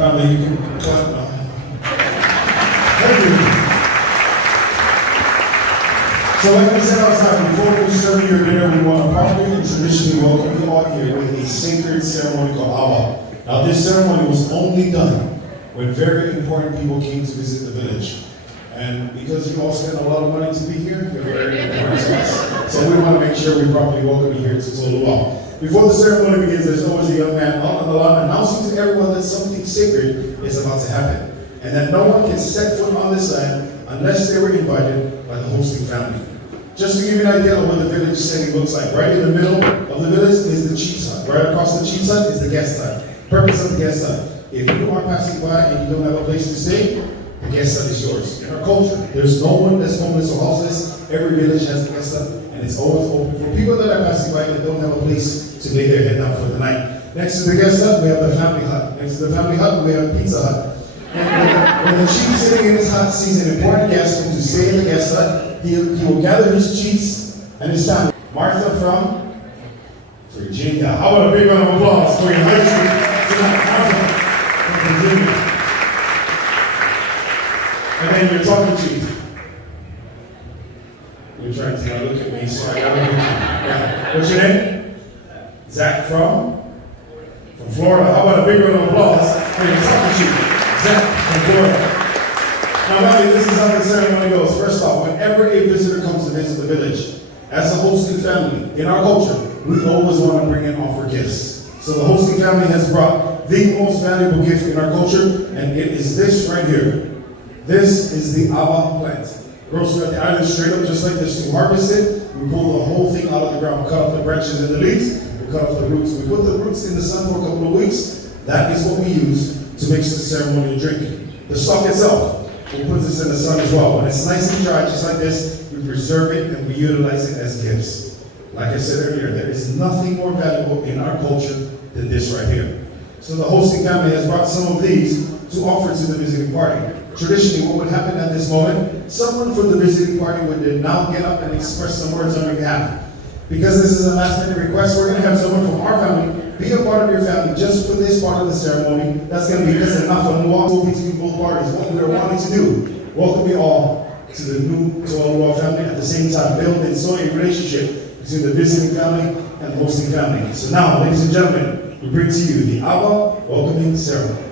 Family, you can clap now. Thank you. So like I said outside, before we serve your dinner, we want to properly and traditionally welcome you all here with a sacred ceremony called Awa. Now this ceremony was only done when very important people came to visit the village. And because you all spent a lot of money to be here, you're very important to us. So we want to make sure we properly welcome you here to Toluwa. Before the ceremony begins, there's always a young man out on the lawn announcing to everyone that something sacred is about to happen. And that no one can set foot on this land unless they were invited by the hosting family. Just to give you an idea of what the village setting looks like, right in the middle of the village is the chief's hut. Right across the chief's hut is the guest hut. Purpose of the guest hut. If you are passing by and you don't have a place to stay, the guest hut is yours. In our culture, there's no one that's homeless or houseless. Every village has a guest hut, and it's always open for people that are passing by that don't have a place to lay their head down for the night. Next to the guest hut, we have the family hut. Next to the family hut, we have Pizza Hut. And when the chief sitting in his hut sees an important guest come to stay in the guest hut, he will gather his chiefs and his family. Martha from Virginia. How about a big round of applause for your high school tonight? Martha from Virginia. And then your talking chief. You're trying to not look at me, so I gotta look at you. Yeah. What's your name? Zach from Florida. How about a big round of applause for your talking chief? Zach from Florida. Now, family, this is how the ceremony goes. First off, whenever a visitor comes to visit the village, as a hosting family, in our culture, we always want to bring and offer gifts. So the hosting family has brought the most valuable gift in our culture, and it is this right here. This is the Awa plant. Grows throughout the island straight up just like this. To harvest it, we pull the whole thing out of the ground. We cut off the branches and the leaves. We cut off the roots. We put the roots in the sun for a couple of weeks. That is what we use to mix the ceremonial drink. The stalk itself, we put this in the sun as well. When it's nice and dry, just like this, we preserve it and we utilize it as gifts. Like I said earlier, there is nothing more valuable in our culture than this right here. So the hosting family has brought some of these to offer to the visiting party. Traditionally, what would happen at this moment, someone from the visiting party would now get up and express some words on your behalf. Because this is a last minute request, we're going to have someone from our family be a part of your family just for this part of the ceremony. That's going to be just enough of nuance between both parties. What we are wanting to do, welcome you all to the new Toluwa family, at the same time build and sow a relationship between the visiting family and the hosting family. So now, ladies and gentlemen, we bring to you the Awa welcoming ceremony.